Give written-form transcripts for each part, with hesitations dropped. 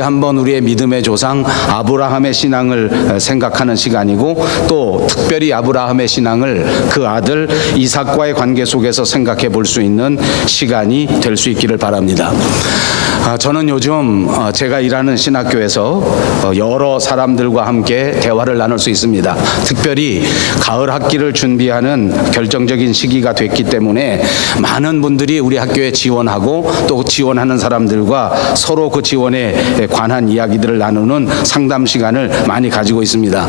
한번 우리의 믿음의 조상 아브라함의 신앙을 생각하는 시간이고, 또 특별히 아브라함의 신앙을 그 아들 이삭과의 관계 속에서 생각해 볼 수 있는 시간이 될 수 있기를 바랍니다. 저는 요즘 제가 일하는 신학교에서 여러 사람들과 함께 대화를 나눌 수 있습니다. 특별히 가을 학기를 준비하는 결정적인 시기가 됐기 때문에 많은 분들이 우리 학교에 지원하고, 또 지원하는 사람들과 서로 그 지원에 관한 이야기들을 나누는 상담 시간을 많이 가지고 있습니다.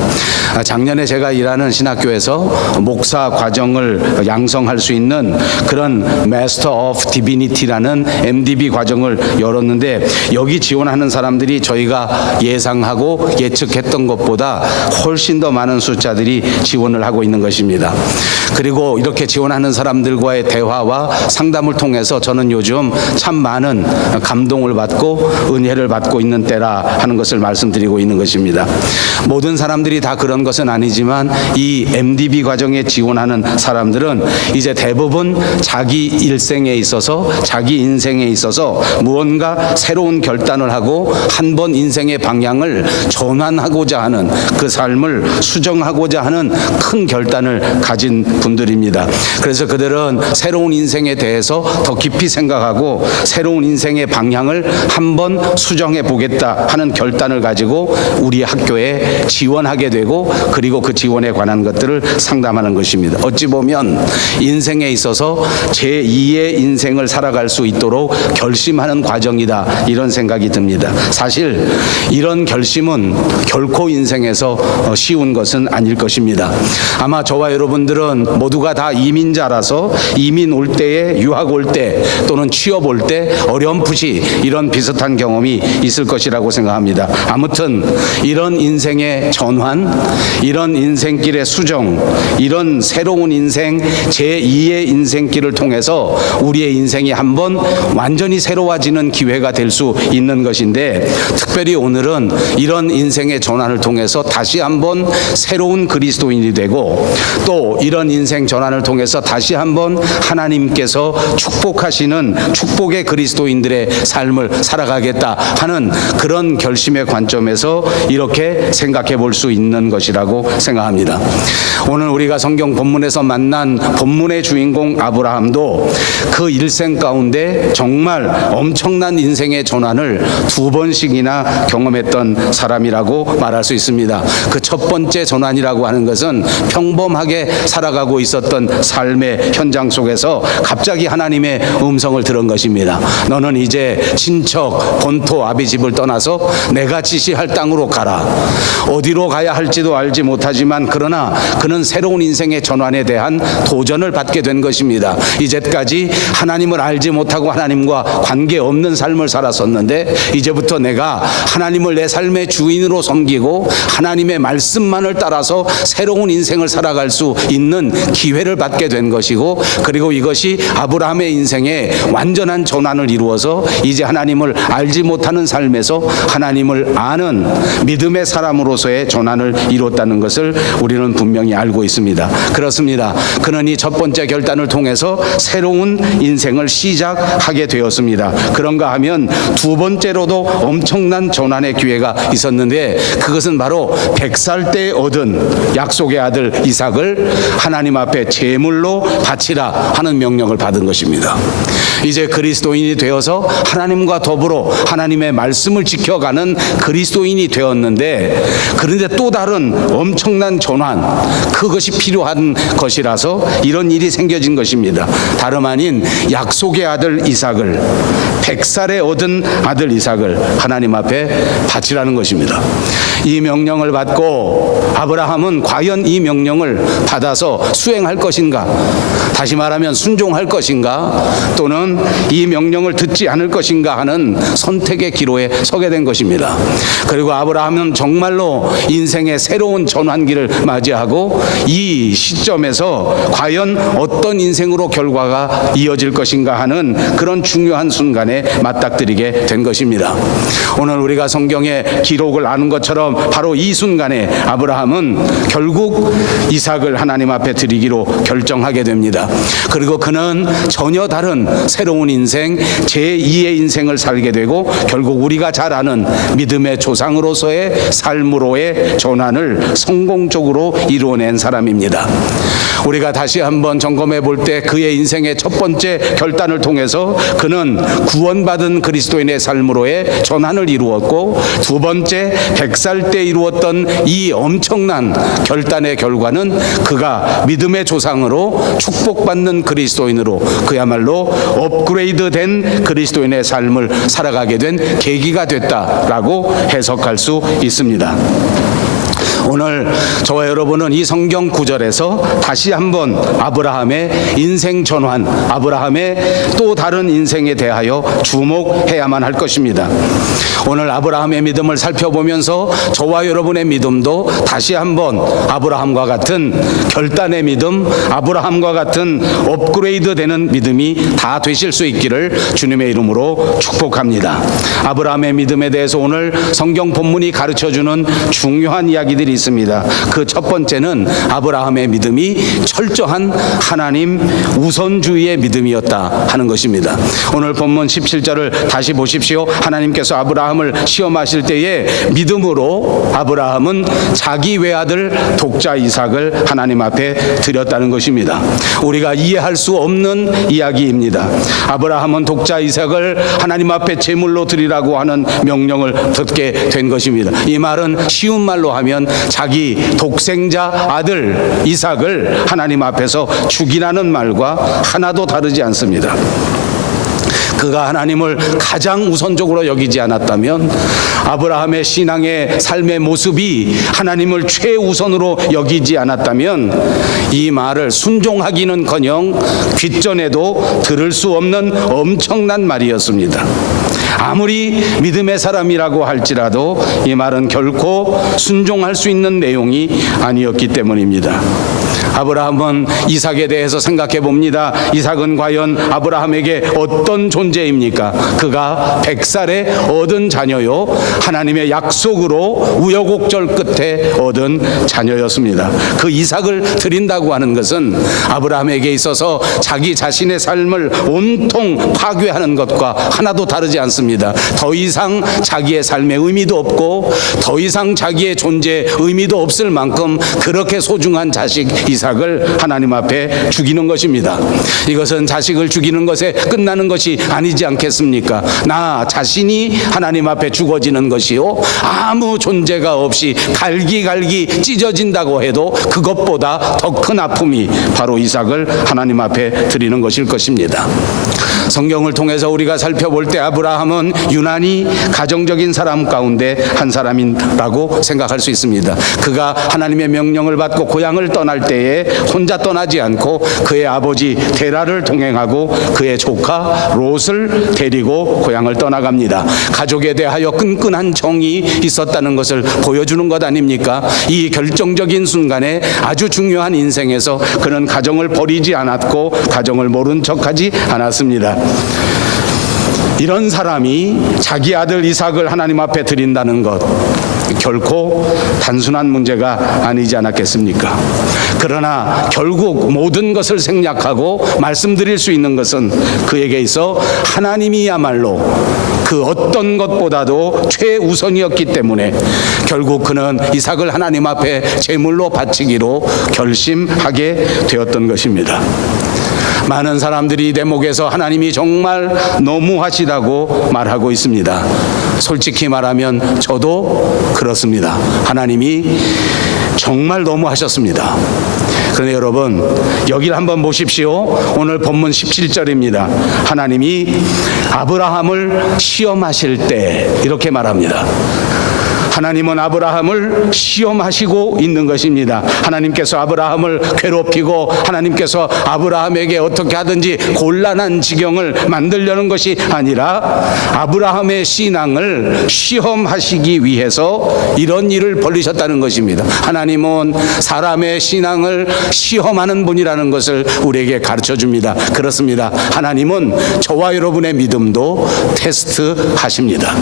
작년에 제가 일하는 신학교에서 목사 과정을 양성할 수 있는 그런 Master of Divinity라는 MDB 과정을 열었는데, 여기 지원하는 사람들이 저희가 예상하고 예측했던 것보다 훨씬 더 많은 숫자들이 지원을 하고 있는 것입니다. 그리고 이렇게 지원하는 사람들과의 대화와 상담을 통해서 저는 요즘 참 많은 감동을 받고 은혜를 받고 있는 때라 하는 것을 말씀드리고 있는 것입니다. 모든 사람들이 다 그런 것은 아니지만, 이 MDB 과정에 지원하는 사람들은 이제 대부분 자기 일생에 있어서, 자기 인생에 있어서 무언가 새로운 결단을 하고 한 번 인생의 방향을 전환하고자 하는, 그 삶을 수정하고자 하는 큰 결단을 가진 분들입니다. 그래서 그들은 새로운 인생에 대해서 더 깊이 생각하고 새로운 인생의 방향을 한번 수정해 보겠다 하는 결단을 가지고 우리 학교에 지원하게 되고, 그리고 그 지원에 관한 것들을 상담하는 것입니다. 어찌 보면 인생에 있어서 제2의 인생을 살아갈 수 있도록 결심하는 과정이다, 이런 생각이 듭니다. 사실 이런 결심은 결코 인생에서 쉬운 것은 아닐 것입니다. 아마 저와 여러분들은 모두가 다 이민자라서 이민 올 때에, 유학 올 때, 또는 취업 올 때 어렴풋이 이런 비슷한 경험이 있을 것이라고 생각합니다. 아무튼 이런 인생의 전환, 이런 인생길의 수정, 이런 새로운 인생, 제2의 인생길을 통해서 우리의 인생이 한번 완전히 새로워지는 기회가 될 수 있는 것인데, 특별히 오늘은 이런 인생의 전환을 통해서 다시 한번 새로운 그리스도인이 되고, 또 이런 인생 전환을 통해서 다시 한번 하나님께서 축복하시는 축복의 그리스도인들의 삶을 살아가겠다 하는 그런 결심의 관점에서 이렇게 생각해 볼 수 있는 것이라고 생각합니다. 오늘 우리가 성경 본문에서 만난 본문의 주인공 아브라함도 그 일생 가운데 정말 엄청난 인생의 전환을 2번씩이나 경험했던 사람이라고 말할 수 있습니다. 그 첫 번째 전환이라고 하는 것은 평범하게 살아가고 있었던 삶의 현장 속에서 갑자기 하나님의 음성을 들은 것입니다. 너는 이제 친척 본토 아비 집을 떠나서 내가 지시할 땅으로 가라. 어디로 가야 할지도 알지 못하지만, 그러나 그는 새로운 인생의 전환에 대한 도전을 받게 된 것입니다. 이제까지 하나님을 알지 못하고 하나님과 관계없는 삶을 살았었는데, 이제부터 내가 하나님을 내 삶의 주인으로 섬기고 하나님의 말씀만을 따라서 새로운 인생을 살아갈 수 있는 기회를 받게 된 것이고, 그리고 이것이 아브라함의 인생에 완전한 전환을 이루어서 이제 하나님을 알지 못하는 삶에서 하나님을 아는 믿음의 사람으로서의 전환을 이뤘다는 것을 우리는 분명히 알고 있습니다. 그렇습니다. 그는 이 첫 번째 결단을 통해서 새로운 인생을 시작하게 되었습니다. 그런가 하면 두 번째로도 엄청난 전환의 기회가 있었는데, 그것은 바로 100살 때 얻은 약속의 아들 이삭을 하나님 앞에 제물로 바치라 하는 명령을 받은 것입니다. 이제 그리스도인이 되어서 하나님과 더불어 하나님의 말씀을 지켜가는 그리스도인이 되었는데, 그런데 또 다른 엄청난 전환, 그것이 필요한 것이라서 이런 일이 생겨진 것입니다. 다름 아닌 약속의 아들 이삭을, 100살에 얻은 아들 이삭을 하나님 앞에 바치라는 것입니다. 이 명령을 받고 아브라함은 과연 이 명령을 받아서 수행할 것인가, 다시 말하면 순종할 것인가, 또는 이 명령을 듣지 않을 것인가 하는 선택의 기로에 서게 된 것입니다. 그리고 아브라함은 정말로 인생의 새로운 전환기를 맞이하고, 이 시점에서 과연 어떤 인생으로 결과가 이어질 것인가 하는 그런 중요한 순간에 맞닥뜨리게 된 것입니다. 오늘 우리가 성경의 기록을 아는 것처럼 바로 이 순간에 아브라함은 결국 이삭을 하나님 앞에 드리기로 결정하게 됩니다. 그리고 그는 전혀 다른 새로운 인생, 제2의 인생을 살게 되고, 결국 우리가 우리가 잘 아는 믿음의 조상으로서의 삶으로의 전환을 성공적으로 이루어낸 사람입니다. 우리가 다시 한번 점검해 볼 때 그의 인생의 첫 번째 결단을 통해서 그는 구원받은 그리스도인의 삶으로의 전환을 이루었고, 두 번째 100살 때 이루었던 이 엄청난 결단의 결과는 그가 믿음의 조상으로 축복받는 그리스도인으로 그야말로 업그레이드된 그리스도인의 삶을 살아가게 된 계기가 됐다라고 해석할 수 있습니다. 오늘 저와 여러분은 이 성경 구절에서 다시 한번 아브라함의 인생 전환, 아브라함의 또 다른 인생에 대하여 주목해야만 할 것입니다. 오늘 아브라함의 믿음을 살펴보면서 저와 여러분의 믿음도 다시 한번 아브라함과 같은 결단의 믿음, 아브라함과 같은 업그레이드 되는 믿음이 다 되실 수 있기를 주님의 이름으로 축복합니다. 아브라함의 믿음에 대해서 오늘 성경 본문이 가르쳐주는 중요한 이야기들이 있습니다. 그 첫 번째는 아브라함의 믿음이 철저한 하나님 우선주의의 믿음이었다 하는 것입니다. 오늘 본문 17절을 다시 보십시오. 하나님께서 아브라함을 시험하실 때에 믿음으로 아브라함은 자기 외아들 독자 이삭을 하나님 앞에 드렸다는 것입니다. 우리가 이해할 수 없는 이야기입니다. 아브라함은 독자 이삭을 하나님 앞에 제물로 드리라고 하는 명령을 듣게 된 것입니다. 이 말은 쉬운 말로 하면 자기 독생자 아들 이삭을 하나님 앞에서 죽이라는 말과 하나도 다르지 않습니다. 그가 하나님을 가장 우선적으로 여기지 않았다면, 아브라함의 신앙의 삶의 모습이 하나님을 최우선으로 여기지 않았다면 이 말을 순종하기는커녕 귓전에도 들을 수 없는 엄청난 말이었습니다. 아무리 믿음의 사람이라고 할지라도 이 말은 결코 순종할 수 있는 내용이 아니었기 때문입니다. 아브라함은 이삭에 대해서 생각해 봅니다. 이삭은 과연 아브라함에게 어떤 존재입니까? 그가 100살에 얻은 자녀요, 하나님의 약속으로 우여곡절 끝에 얻은 자녀였습니다. 그 이삭을 드린다고 하는 것은 아브라함에게 있어서 자기 자신의 삶을 온통 파괴하는 것과 하나도 다르지 않습니다. 더 이상 자기의 삶에 의미도 없고 더 이상 자기의 존재에 의미도 없을 만큼 그렇게 소중한 자식 이삭을 하나님 앞에 죽이는 것입니다. 이것은 자식을 죽이는 것에 끝나는 것이 아니지 않겠습니까? 나 자신이 하나님 앞에 죽어지는 것이요, 아무 존재가 없이 갈기갈기 찢어진다고 해도 그것보다 더 큰 아픔이 바로 이삭을 하나님 앞에 드리는 것일 것입니다. 성경을 통해서 우리가 살펴볼 때 아브라함은 유난히 가정적인 사람 가운데 한 사람이라고 생각할 수 있습니다. 그가 하나님의 명령을 받고 고향을 떠날 때에 혼자 떠나지 않고 그의 아버지 데라를 동행하고 그의 조카 롯을 데리고 고향을 떠나갑니다. 가족에 대하여 끈끈한 정이 있었다는 것을 보여주는 것 아닙니까? 이 결정적인 순간에 아주 중요한 인생에서 그는 가정을 버리지 않았고 가정을 모른 척하지 않았습니다. 이런 사람이 자기 아들 이삭을 하나님 앞에 드린다는 것, 결코 단순한 문제가 아니지 않았겠습니까? 그러나 결국 모든 것을 생략하고 말씀드릴 수 있는 것은 그에게 있어 하나님이야말로 그 어떤 것보다도 최우선이었기 때문에 결국 그는 이삭을 하나님 앞에 제물로 바치기로 결심하게 되었던 것입니다. 많은 사람들이 이 대목에서 하나님이 정말 너무하시다고 말하고 있습니다. 솔직히 말하면 저도 그렇습니다. 하나님이 정말 너무하셨습니다. 그런데 여러분, 여기를 한번 보십시오. 오늘 본문 17절입니다. 하나님이 아브라함을 시험하실 때 이렇게 말합니다. 하나님은 아브라함을 시험하시고 있는 것입니다. 하나님께서 아브라함을 괴롭히고 하나님께서 아브라함에게 어떻게 하든지 곤란한 지경을 만들려는 것이 아니라 아브라함의 신앙을 시험하시기 위해서 이런 일을 벌리셨다는 것입니다. 하나님은 사람의 신앙을 시험하는 분이라는 것을 우리에게 가르쳐 줍니다. 그렇습니다. 하나님은 저와 여러분의 믿음도 테스트하십니다.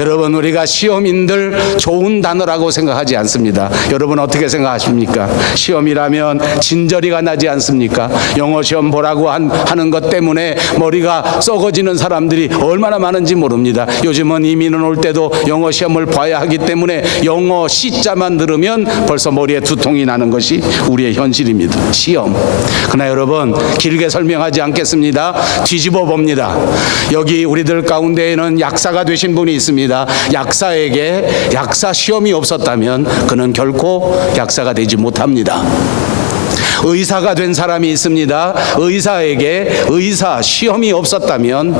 여러분, 우리가 시험인들 좋은 단어라고 생각하지 않습니다. 여러분 어떻게 생각하십니까? 시험이라면 진저리가 나지 않습니까? 영어 시험 보라고 하는 것 때문에 머리가 썩어지는 사람들이 얼마나 많은지 모릅니다. 요즘은 이민은 올 때도 영어 시험을 봐야 하기 때문에 영어 C자만 들으면 벌써 머리에 두통이 나는 것이 우리의 현실입니다. 시험. 그러나 여러분, 길게 설명하지 않겠습니다. 뒤집어 봅니다. 여기 우리들 가운데에는 약사가 되신 분이 있습니다. 약사에게 약사 시험이 없었다면 그는 결코 약사가 되지 못합니다. 의사가 된 사람이 있습니다. 의사에게 의사 시험이 없었다면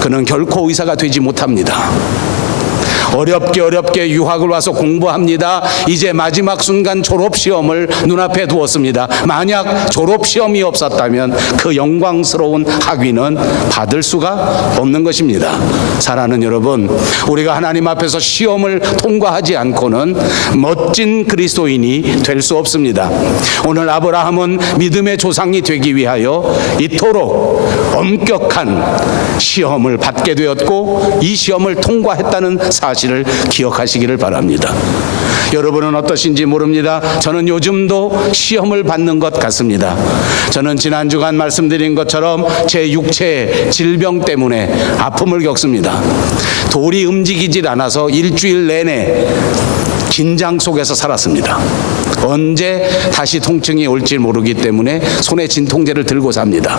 그는 결코 의사가 되지 못합니다. 어렵게 유학을 와서 공부합니다. 이제 마지막 순간 졸업시험을 눈앞에 두었습니다. 만약 졸업시험이 없었다면 그 영광스러운 학위는 받을 수가 없는 것입니다. 사랑하는 여러분, 우리가 하나님 앞에서 시험을 통과하지 않고는 멋진 그리스도인이 될 수 없습니다. 오늘 아브라함은 믿음의 조상이 되기 위하여 이토록 엄격한 시험을 받게 되었고 이 시험을 통과했다는 사실을 기억하시기를 바랍니다. 여러분은 어떠신지 모릅니다. 저는 요즘도 시험을 받는 것 같습니다. 저는 지난 주간 말씀드린 것처럼 제 육체 질병 때문에 아픔을 겪습니다. 돌이 움직이질 않아서 일주일 내내 긴장 속에서 살았습니다. 언제 다시 통증이 올지 모르기 때문에 손에 진통제를 들고 삽니다.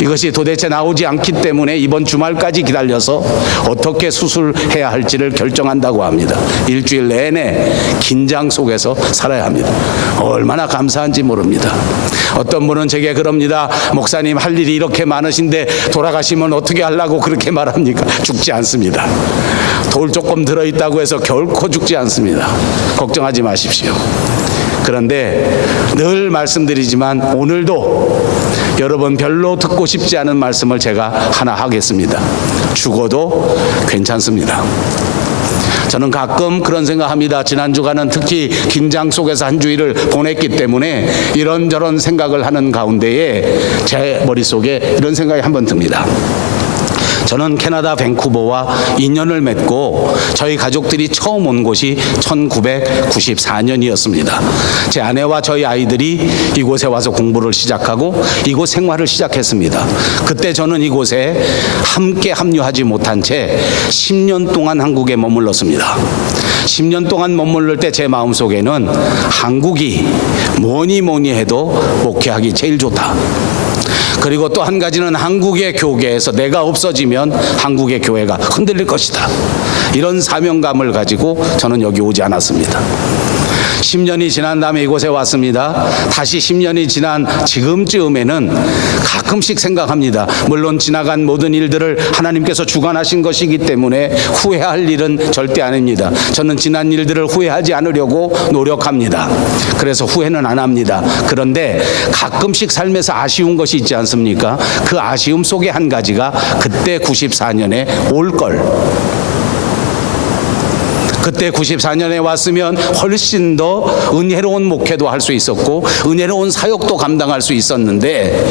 이것이 도대체 나오지 않기 때문에 이번 주말까지 기다려서 어떻게 수술해야 할지를 결정한다고 합니다. 일주일 내내 긴장 속에서 살아야 합니다. 얼마나 감사한지 모릅니다. 어떤 분은 제게 그럽니다. 목사님, 할 일이 이렇게 많으신데 돌아가시면 어떻게 하려고 그렇게 말합니까? 죽지 않습니다. 돌 조금 들어있다고 해서 결코 죽지 않습니다. 걱정하지 마십시오. 그런데 늘 말씀드리지만 오늘도 여러분 별로 듣고 싶지 않은 말씀을 제가 하나 하겠습니다. 죽어도 괜찮습니다. 저는 가끔 그런 생각합니다. 지난 주간은 특히 긴장 속에서 한 주일을 보냈기 때문에 이런저런 생각을 하는 가운데에 제 머릿속에 이런 생각이 한번 듭니다. 저는 캐나다 밴쿠버와 인연을 맺고 저희 가족들이 처음 온 곳이 1994년이었습니다. 제 아내와 저희 아이들이 이곳에 와서 공부를 시작하고 이곳 생활을 시작했습니다. 그때 저는 이곳에 함께 합류하지 못한 채 10년 동안 한국에 머물렀습니다. 10년 동안 머물러 때 제 마음속에는 한국이 뭐니 해도 목회하기 제일 좋다. 그리고 또 한 가지는 한국의 교계에서 내가 없어지면 한국의 교회가 흔들릴 것이다. 이런 사명감을 가지고 저는 여기 오지 않았습니다. 10년이 지난 다음에 이곳에 왔습니다. 다시 10년이 지난 지금쯤에는 가끔씩 생각합니다. 물론 지나간 모든 일들을 하나님께서 주관하신 것이기 때문에 후회할 일은 절대 아닙니다. 저는 지난 일들을 후회하지 않으려고 노력합니다. 그래서 후회는 안 합니다. 그런데 가끔씩 삶에서 아쉬운 것이 있지 않습니까? 그 아쉬움 속에 한 가지가 그때 94년에 올 걸. 그때 94년에 왔으면 훨씬 더 은혜로운 목회도 할 수 있었고 은혜로운 사역도 감당할 수 있었는데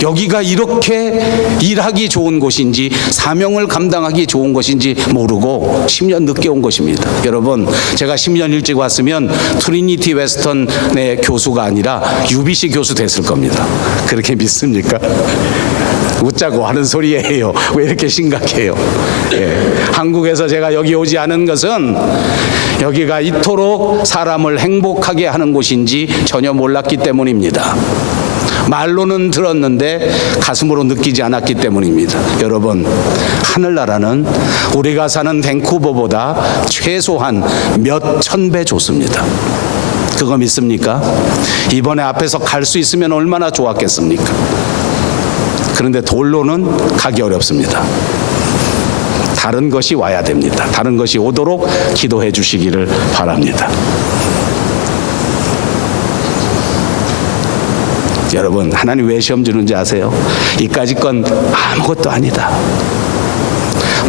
여기가 이렇게 일하기 좋은 곳인지 사명을 감당하기 좋은 곳인지 모르고 10년 늦게 온 것입니다. 여러분, 제가 10년 일찍 왔으면 트리니티 웨스턴의 교수가 아니라 UBC 교수 됐을 겁니다. 그렇게 믿습니까? 웃자고 하는 소리예요. 왜 이렇게 심각해요? 한국에서 제가 여기 오지 않은 것은 여기가 이토록 사람을 행복하게 하는 곳인지 전혀 몰랐기 때문입니다. 말로는 들었는데 가슴으로 느끼지 않았기 때문입니다. 여러분, 하늘나라는 우리가 사는 밴쿠버보다 최소한 몇 천 배 좋습니다. 그거 믿습니까? 이번에 앞에서 갈 수 있으면 얼마나 좋았겠습니까? 그런데 돌로는 가기 어렵습니다. 다른 것이 와야 됩니다. 다른 것이 오도록 기도해 주시기를 바랍니다. 여러분, 하나님 왜 시험 주는지 아세요? 이까짓 건 아무것도 아니다.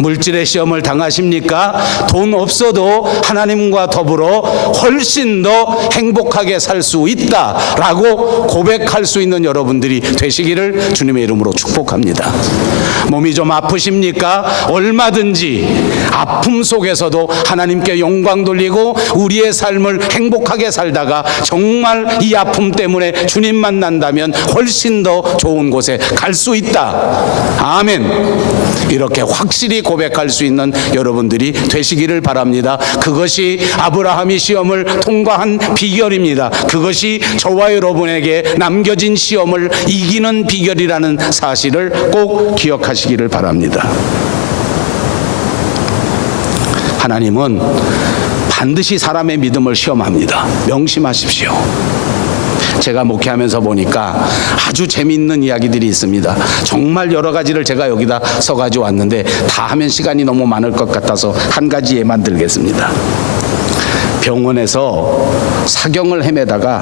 물질의 시험을 당하십니까? 돈 없어도 하나님과 더불어 훨씬 더 행복하게 살 수 있다라고 고백할 수 있는 여러분들이 되시기를 주님의 이름으로 축복합니다. 몸이 좀 아프십니까? 얼마든지 아픔 속에서도 하나님께 영광 돌리고 우리의 삶을 행복하게 살다가 정말 이 아픔 때문에 주님 만난다면 훨씬 더 좋은 곳에 갈 수 있다. 아멘. 이렇게 확실히 고백할 수 있는 여러분들이 되시기를 바랍니다. 그것이 아브라함이 시험을 통과한 비결입니다. 그것이 저와 여러분에게 남겨진 시험을 이기는 비결이라는 사실을 꼭 기억하시기를 바랍니다. 하나님은 반드시 사람의 믿음을 시험합니다. 명심하십시오. 제가 목회하면서 보니까 아주 재미있는 이야기들이 있습니다. 정말 여러 가지를 제가 여기다 써가지고 왔는데 다 하면 시간이 너무 많을 것 같아서 한 가지에만 들겠습니다. 병원에서 사경을 헤매다가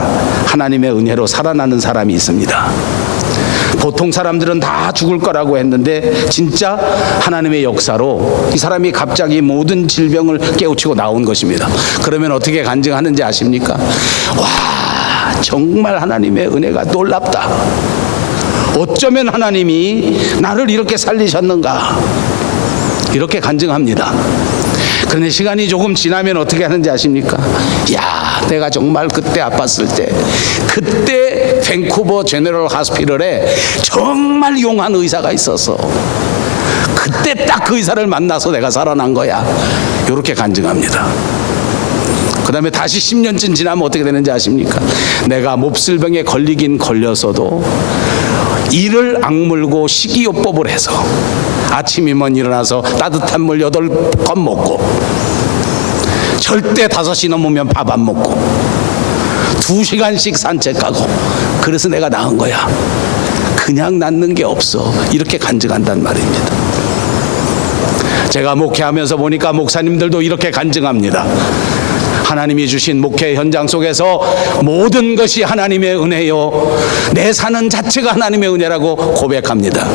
하나님의 은혜로 살아나는 사람이 있습니다. 보통 사람들은 다 죽을 거라고 했는데 진짜 하나님의 역사로 이 사람이 갑자기 모든 질병을 깨우치고 나온 것입니다. 그러면 어떻게 간증하는지 아십니까? 와, 정말 하나님의 은혜가 놀랍다. 어쩌면 하나님이 나를 이렇게 살리셨는가, 이렇게 간증합니다. 그런데 시간이 조금 지나면 어떻게 하는지 아십니까? 야, 내가 정말 그때 아팠을 때, 그때 밴쿠버 제너럴 하스피털에 정말 용한 의사가 있어서 그때 딱 그 의사를 만나서 내가 살아난 거야, 이렇게 간증합니다. 그 다음에 다시 10년쯤 지나면 어떻게 되는지 아십니까? 내가 몹쓸병에 걸리긴 걸렸어도 이를 악물고 식이요법을 해서 아침이면 일어나서 따뜻한 물 8컵 먹고 절대 5시 넘으면 밥 안 먹고 2시간씩 산책하고, 그래서 내가 나은 거야. 그냥 낫는 게 없어, 이렇게 간증한단 말입니다. 제가 목회하면서 보니까 목사님들도 이렇게 간증합니다. 하나님이 주신 목회 현장 속에서 모든 것이 하나님의 은혜요, 내 사는 자체가 하나님의 은혜라고 고백합니다.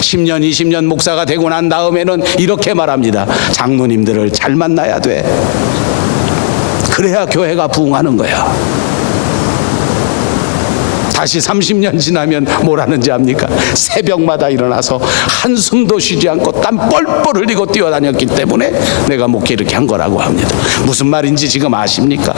10년 20년 목사가 되고 난 다음에는 이렇게 말합니다. 장로님들을 잘 만나야 돼. 그래야 교회가 부흥하는 거야. 다시 30년 지나면 뭘 하는지 압니까? 새벽마다 일어나서 한숨도 쉬지 않고 땀 뻘뻘 흘리고 뛰어다녔기 때문에 내가 목회 이렇게 한 거라고 합니다. 무슨 말인지 지금 아십니까?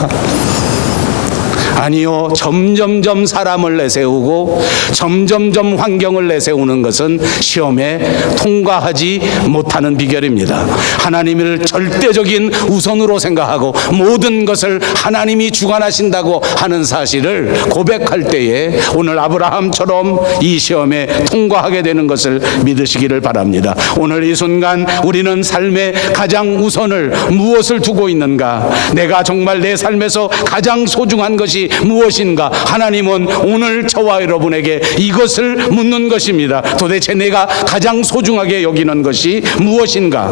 아니요, 점점점 사람을 내세우고 점점점 환경을 내세우는 것은 시험에 통과하지 못하는 비결입니다. 하나님을 절대적인 우선으로 생각하고 모든 것을 하나님이 주관하신다고 하는 사실을 고백할 때에 오늘 아브라함처럼 이 시험에 통과하게 되는 것을 믿으시기를 바랍니다. 오늘 이 순간 우리는 삶의 가장 우선을 무엇을 두고 있는가? 내가 정말 내 삶에서 가장 소중한 것이 무엇인가? 하나님은 오늘 저와 여러분에게 이것을 묻는 것입니다. 도대체 내가 가장 소중하게 여기는 것이 무엇인가?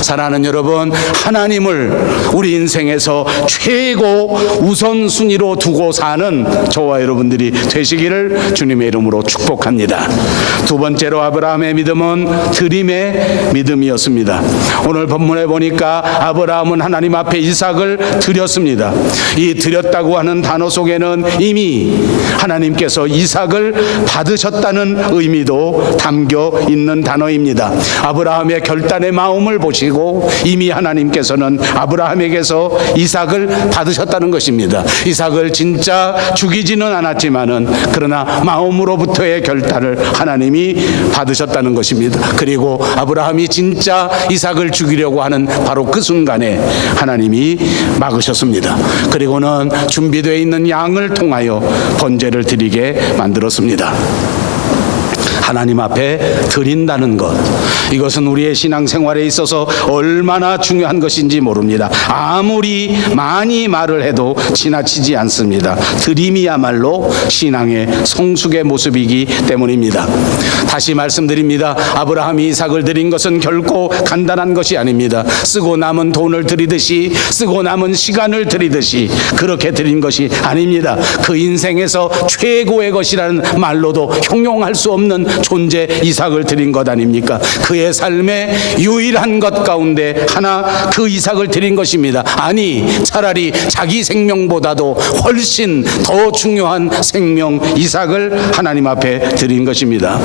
사랑하는 여러분, 하나님을 우리 인생에서 최고 우선순위로 두고 사는 저와 여러분들이 되시기를 주님의 이름으로 축복합니다. 두 번째로 아브라함의 믿음은 드림의 믿음이었습니다. 오늘 본문에 보니까 아브라함은 하나님 앞에 이삭을 드렸습니다. 이 드렸다고 하는 단어 속에는 이미 하나님께서 이삭을 받으셨다는 의미도 담겨 있는 단어입니다. 아브라함의 결단의 마음을 보시고 이미 하나님께서는 아브라함에게서 이삭을 받으셨다는 것입니다. 이삭을 진짜 죽이지는 않았지만은 그러나 마음으로부터의 결단을 하나님이 받으셨다는 것입니다. 그리고 아브라함이 진짜 이삭을 죽이려고 하는 바로 그 순간에 하나님이 막으셨습니다. 그리고는 준비되어 있는 양을 통하여 번제를 드리게 만들었습니다. 하나님 앞에 드린다는 것, 이것은 우리의 신앙생활에 있어서 얼마나 중요한 것인지 모릅니다. 아무리 많이 말을 해도 지나치지 않습니다. 드림이야말로 신앙의 성숙의 모습이기 때문입니다. 다시 말씀드립니다. 아브라함이 이삭을 드린 것은 결코 간단한 것이 아닙니다. 쓰고 남은 돈을 드리듯이, 쓰고 남은 시간을 드리듯이 그렇게 드린 것이 아닙니다. 그 인생에서 최고의 것이라는 말로도 형용할 수 없는 존재 이삭을 드린 것 아닙니까? 그의 삶의 유일한 것 가운데 하나, 그 이삭을 드린 것입니다. 아니, 차라리 자기 생명보다도 훨씬 더 중요한 생명 이삭을 하나님 앞에 드린 것입니다.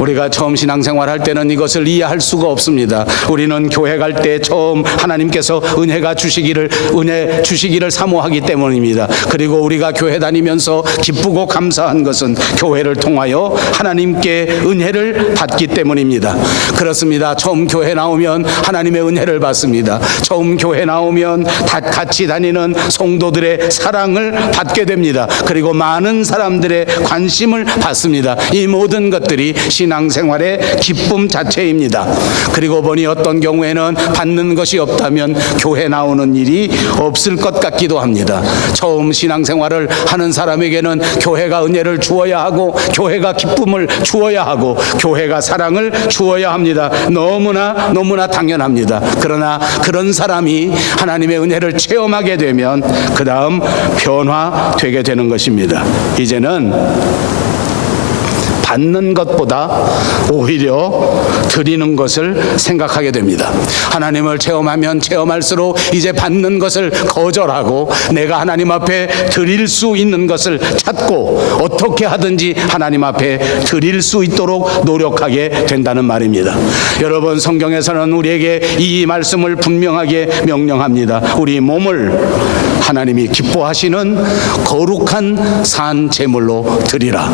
우리가 처음 신앙생활 할 때는 이것을 이해할 수가 없습니다. 우리는 교회 갈 때 처음 하나님께서 은혜 주시기를 사모하기 때문입니다. 그리고 우리가 교회 다니면서 기쁘고 감사한 것은 교회를 통하여 하나님께 은혜를 받기 때문입니다. 그렇습니다. 처음 교회 나오면 하나님의 은혜를 받습니다. 처음 교회 나오면 같이 다니는 성도들의 사랑을 받게 됩니다. 그리고 많은 사람들의 관심을 받습니다. 이 모든 것들이 신앙생활의 기쁨 자체입니다. 그리고 보니 어떤 경우에는 받는 것이 없다면 교회 나오는 일이 없을 것 같기도 합니다. 처음 신앙생활을 하는 사람에게는 교회가 은혜를 주어야 하고, 교회가 기쁨을 주어야 하고, 교회가 사랑을 주어야 합니다. 너무나 당연합니다. 그러나 그런 사람이 하나님의 은혜를 체험하게 되면 그 다음 변화되게 되는 것입니다. 이제는 받는 것보다 오히려 드리는 것을 생각하게 됩니다. 하나님을 체험하면 체험할수록 이제 받는 것을 거절하고 내가 하나님 앞에 드릴 수 있는 것을 찾고 어떻게 하든지 하나님 앞에 드릴 수 있도록 노력하게 된다는 말입니다. 여러분, 성경에서는 우리에게 이 말씀을 분명하게 명령합니다. 우리 몸을 하나님이 기뻐하시는 거룩한 산 제물로 드리라.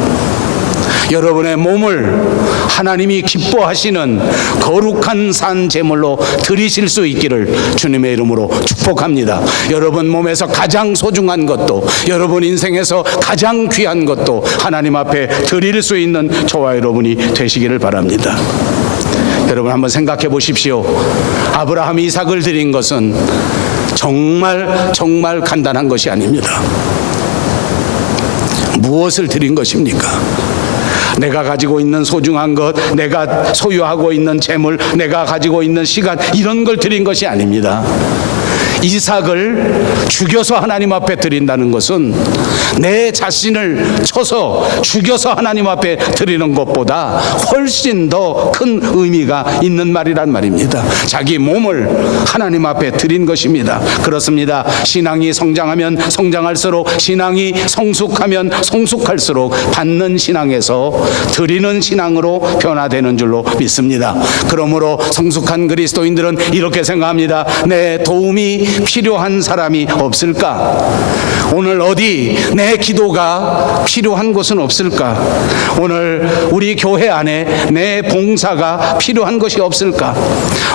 여러분의 몸을 하나님이 기뻐하시는 거룩한 산 제물로 드리실 수 있기를 주님의 이름으로 축복합니다. 여러분 몸에서 가장 소중한 것도, 여러분 인생에서 가장 귀한 것도 하나님 앞에 드릴 수 있는 저와 여러분이 되시기를 바랍니다. 여러분 한번 생각해 보십시오. 아브라함이 이삭을 드린 것은 정말 간단한 것이 아닙니다. 무엇을 드린 것입니까? 내가 가지고 있는 소중한 것, 내가 소유하고 있는 재물, 내가 가지고 있는 시간, 이런 걸 드린 것이 아닙니다. 이삭을 죽여서 하나님 앞에 드린다는 것은 내 자신을 쳐서 죽여서 하나님 앞에 드리는 것보다 훨씬 더 큰 의미가 있는 말이란 말입니다. 자기 몸을 하나님 앞에 드린 것입니다. 그렇습니다. 신앙이 성장하면 성장할수록, 신앙이 성숙하면 성숙할수록 받는 신앙에서 드리는 신앙으로 변화되는 줄로 믿습니다. 그러므로 성숙한 그리스도인들은 이렇게 생각합니다. 내 도움이 필요한 사람이 없을까? 오늘 어디 내 기도가 필요한 곳은 없을까? 오늘 우리 교회 안에 내 봉사가 필요한 것이 없을까?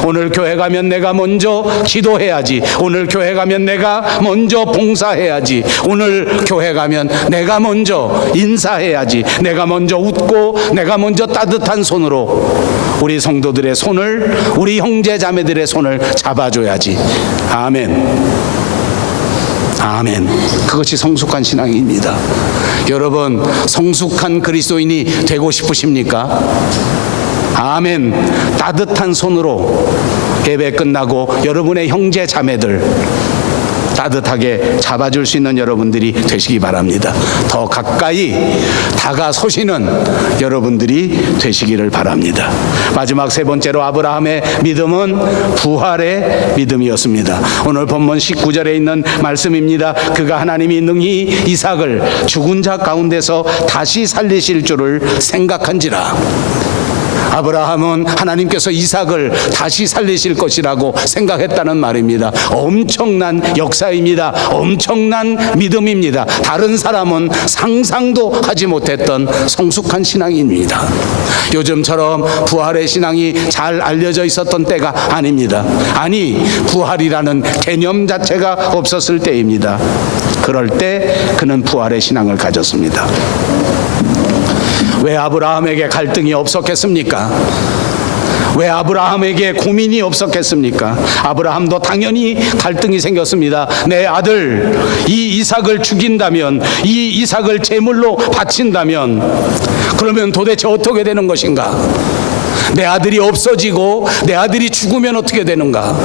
오늘 교회 가면 내가 먼저 기도해야지. 오늘 교회 가면 내가 먼저 봉사해야지. 오늘 교회 가면 내가 먼저 인사해야지. 내가 먼저 웃고 내가 먼저 따뜻한 손으로 우리 성도들의 손을, 우리 형제 자매들의 손을 잡아줘야지. 아멘. 아멘. 그것이 성숙한 신앙입니다. 여러분, 성숙한 그리스도인이 되고 싶으십니까? 아멘. 따뜻한 손으로 예배 끝나고 여러분의 형제 자매들 따뜻하게 잡아줄 수 있는 여러분들이 되시기 바랍니다. 더 가까이 다가서시는 여러분들이 되시기를 바랍니다. 마지막 세 번째로 아브라함의 믿음은 부활의 믿음이었습니다. 오늘 본문 19절에 있는 말씀입니다. 그가 하나님이 능히 이삭을 죽은 자 가운데서 다시 살리실 줄을 생각한지라. 아브라함은 하나님께서 이삭을 다시 살리실 것이라고 생각했다는 말입니다. 엄청난 역사입니다. 엄청난 믿음입니다. 다른 사람은 상상도 하지 못했던 성숙한 신앙입니다. 요즘처럼 부활의 신앙이 잘 알려져 있었던 때가 아닙니다. 아니, 부활이라는 개념 자체가 없었을 때입니다. 그럴 때 그는 부활의 신앙을 가졌습니다. 왜 아브라함에게 갈등이 없었겠습니까? 왜 아브라함에게 고민이 없었겠습니까? 아브라함도 당연히 갈등이 생겼습니다. 내 아들 이 이삭을 죽인다면, 이 이삭을 제물로 바친다면 그러면 도대체 어떻게 되는 것인가? 내 아들이 없어지고 내 아들이 죽으면 어떻게 되는가?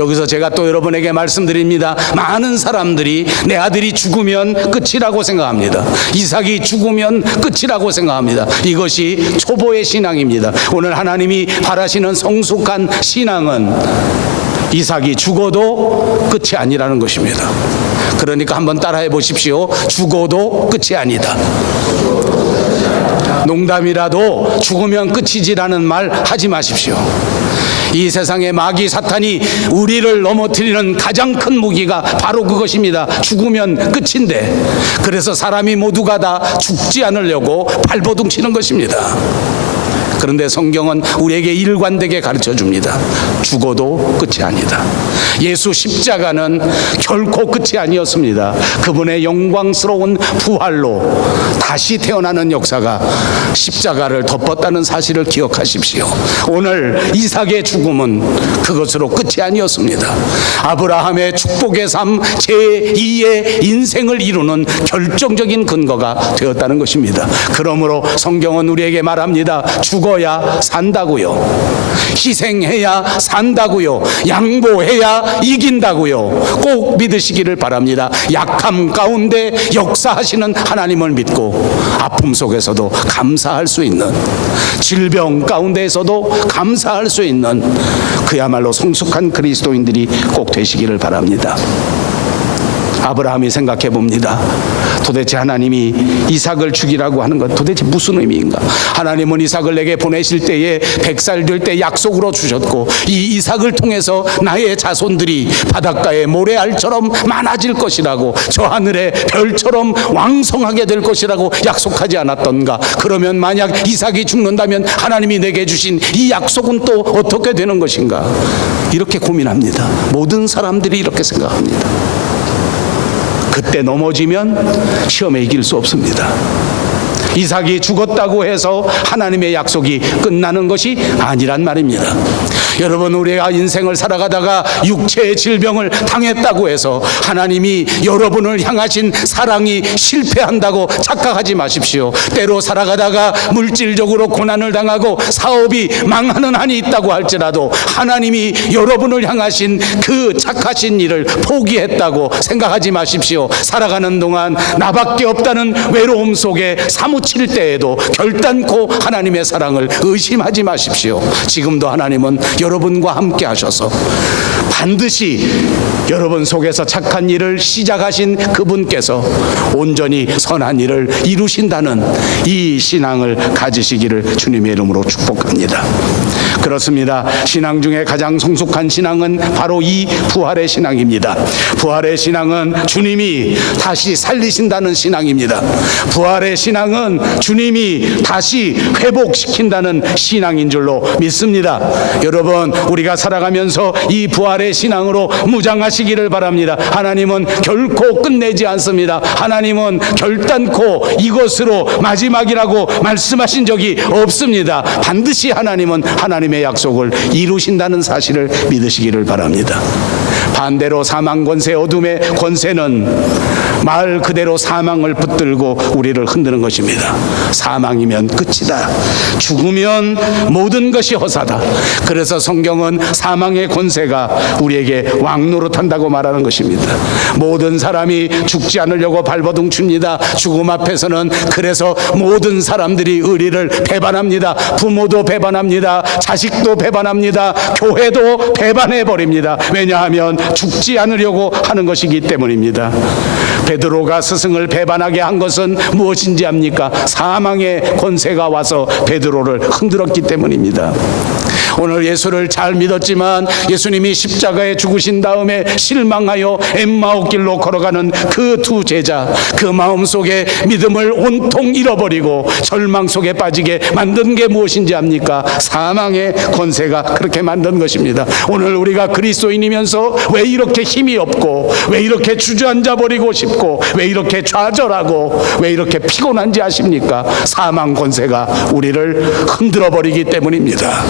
여기서 제가 또 여러분에게 말씀드립니다. 많은 사람들이 내 아들이 죽으면 끝이라고 생각합니다. 이삭이 죽으면 끝이라고 생각합니다. 이것이 초보의 신앙입니다. 오늘 하나님이 바라시는 성숙한 신앙은 이삭이 죽어도 끝이 아니라는 것입니다. 그러니까 한번 따라해 보십시오. 죽어도 끝이 아니다. 농담이라도 죽으면 끝이지라는 말 하지 마십시오. 이 세상의 마귀 사탄이 우리를 넘어뜨리는 가장 큰 무기가 바로 그것입니다. 죽으면 끝인데, 그래서 사람이 모두가 다 죽지 않으려고 발버둥 치는 것입니다. 그런데 성경은 우리에게 일관되게 가르쳐 줍니다. 죽어도 끝이 아니다. 예수 십자가는 결코 끝이 아니었습니다. 그분의 영광스러운 부활로 다시 태어나는 역사가 십자가를 덮었다는 사실을 기억하십시오. 오늘 이삭의 죽음은 그것으로 끝이 아니었습니다. 아브라함의 축복의 삶 제2의 인생을 이루는 결정적인 근거가 되었다는 것입니다. 그러므로 성경은 우리에게 말합니다. 죽어야 산다고요. 희생해야 산다고요. 양보해야 이긴다고요. 꼭 믿으시기를 바랍니다. 약함 가운데 역사하시는 하나님을 믿고 아픔 속에서도 감사할 수 있는, 질병 가운데에서도 감사할 수 있는 그야말로 성숙한 그리스도인들이 꼭 되시기를 바랍니다. 아브라함이 생각해 봅니다. 도대체 하나님이 이삭을 죽이라고 하는 것 도대체 무슨 의미인가? 하나님은 이삭을 내게 보내실 때에 100살 될 때 약속으로 주셨고, 이 이삭을 통해서 나의 자손들이 바닷가의 모래알처럼 많아질 것이라고, 저 하늘의 별처럼 왕성하게 될 것이라고 약속하지 않았던가? 그러면 만약 이삭이 죽는다면 하나님이 내게 주신 이 약속은 또 어떻게 되는 것인가? 이렇게 고민합니다. 모든 사람들이 이렇게 생각합니다. 그때 넘어지면 시험에 이길 수 없습니다. 이삭이 죽었다고 해서 하나님의 약속이 끝나는 것이 아니란 말입니다. 여러분, 우리가 인생을 살아가다가 육체의 질병을 당했다고 해서 하나님이 여러분을 향하신 사랑이 실패한다고 착각하지 마십시오. 때로 살아가다가 물질적으로 고난을 당하고 사업이 망하는 한이 있다고 할지라도 하나님이 여러분을 향하신 그 착하신 일을 포기했다고 생각하지 마십시오. 살아가는 동안 나밖에 없다는 외로움 속에 사무칠 때에도 결단코 하나님의 사랑을 의심하지 마십시오. 지금도 하나님은 여러분과 함께 하셔서 반드시 여러분 속에서 착한 일을 시작하신 그분께서 온전히 선한 일을 이루신다는 이 신앙을 가지시기를 주님의 이름으로 축복합니다. 그렇습니다. 신앙 중에 가장 성숙한 신앙은 바로 이 부활의 신앙입니다. 부활의 신앙은 주님이 다시 살리신다는 신앙입니다. 부활의 신앙은 주님이 다시 회복시킨다는 신앙인 줄로 믿습니다. 여러분, 우리가 살아가면서 이 부활의 신앙으로 무장하시기를 바랍니다. 하나님은 결코 끝내지 않습니다. 하나님은 결단코 이것으로 마지막이라고 말씀하신 적이 없습니다. 반드시 하나님은 하나님의 약속을 이루신다는 사실을 믿으시기를 바랍니다. 반대로 사망 권세, 어둠의 권세는 말 그대로 사망을 붙들고 우리를 흔드는 것입니다. 사망이면 끝이다. 죽으면 모든 것이 허사다. 그래서 성경은 사망의 권세가 우리에게 왕노릇한다고 말하는 것입니다. 모든 사람이 죽지 않으려고 발버둥 칩니다. 죽음 앞에서는 그래서 모든 사람들이 의리를 배반합니다. 부모도 배반합니다. 자식도 배반합니다. 교회도 배반해버립니다. 왜냐하면 죽지 않으려고 하는 것이기 때문입니다. 베드로가 스승을 배반하게 한 것은 무엇인지 압니까? 사망의 권세가 와서 베드로를 흔들었기 때문입니다. 오늘 예수를 잘 믿었지만 예수님이 십자가에 죽으신 다음에 실망하여 엠마오 길로 걸어가는 그 두 제자, 그 마음속에 믿음을 온통 잃어버리고 절망 속에 빠지게 만든 게 무엇인지 압니까? 사망의 권세가 그렇게 만든 것입니다. 오늘 우리가 그리스도인이면서 왜 이렇게 힘이 없고, 왜 이렇게 주저앉아 버리고 싶고, 왜 이렇게 좌절하고, 왜 이렇게 피곤한지 아십니까? 사망 권세가 우리를 흔들어 버리기 때문입니다.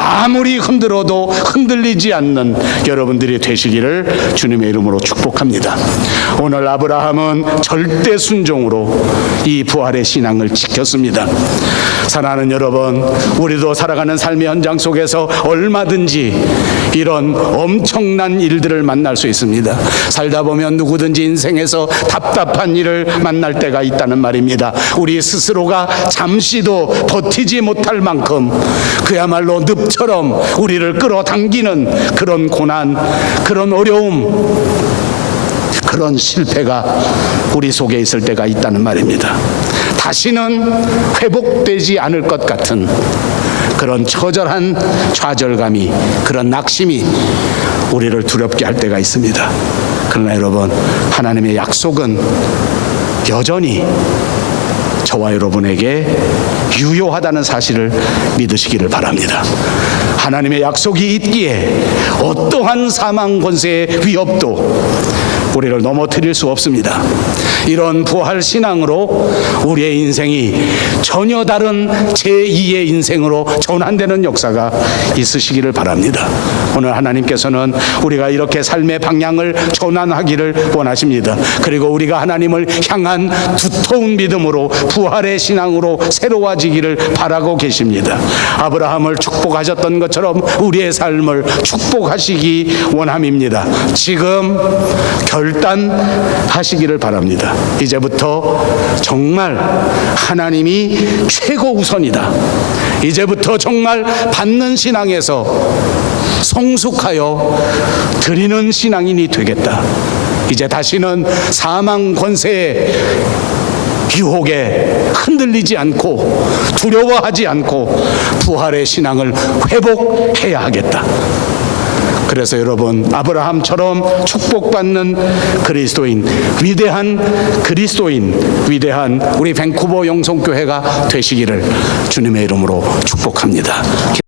아무리 흔들어도 흔들리지 않는 여러분들이 되시기를 주님의 이름으로 축복합니다. 오늘 아브라함은 절대 순종으로 이 부활의 신앙을 지켰습니다. 사랑하는 여러분, 우리도 살아가는 삶의 현장 속에서 얼마든지 이런 엄청난 일들을 만날 수 있습니다. 살다 보면 누구든지 인생에서 답답한 일을 만날 때가 있다는 말입니다. 우리 스스로가 잠시도 버티지 못할 만큼 그야말로 늪처럼 우리를 끌어당기는 그런 고난, 그런 어려움, 그런 실패가 우리 속에 있을 때가 있다는 말입니다. 다시는 회복되지 않을 것 같은 그런 처절한 좌절감이, 그런 낙심이 우리를 두렵게 할 때가 있습니다. 그러나 여러분, 하나님의 약속은 여전히 저와 여러분에게 유효하다는 사실을 믿으시기를 바랍니다. 하나님의 약속이 있기에 어떠한 사망 권세의 위협도 우리를 넘어뜨릴 수 없습니다. 이런 부활 신앙으로 우리의 인생이 전혀 다른 제2의 인생으로 전환되는 역사가 있으시기를 바랍니다. 오늘 하나님께서는 우리가 이렇게 삶의 방향을 전환하기를 원하십니다. 그리고 우리가 하나님을 향한 두터운 믿음으로 부활의 신앙으로 새로워지기를 바라고 계십니다. 아브라함을 축복하셨던 것처럼 우리의 삶을 축복하시기 원함입니다. 지금 결단하시기를 바랍니다. 이제부터 정말 하나님이 최고 우선이다. 이제부터 정말 받는 신앙에서 성숙하여 드리는 신앙인이 되겠다. 이제 다시는 사망 권세의 유혹에 흔들리지 않고 두려워하지 않고 부활의 신앙을 회복해야 하겠다. 그래서 여러분, 아브라함처럼 축복받는 그리스도인, 위대한 그리스도인, 위대한 우리 밴쿠버 영성교회가 되시기를 주님의 이름으로 축복합니다.